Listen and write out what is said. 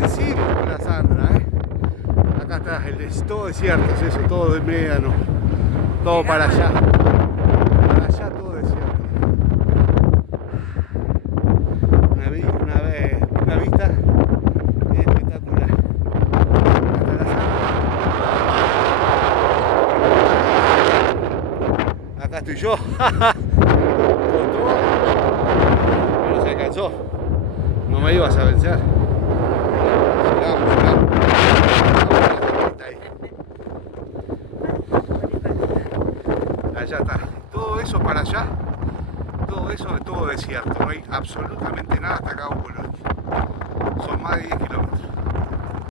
vencimos con la Sandra, Acá está, todo desierto, es eso, todo de médano, todo para allá todo desierto. Una vista espectacular. Hasta la Sandra. Acá estoy yo. Pero se alcanzó. No me ibas a vencer. Llegamos. Allá está. Todo eso para allá, todo eso es todo desierto. No hay absolutamente nada hasta Cabo Polonio. Son más de 10 kilómetros.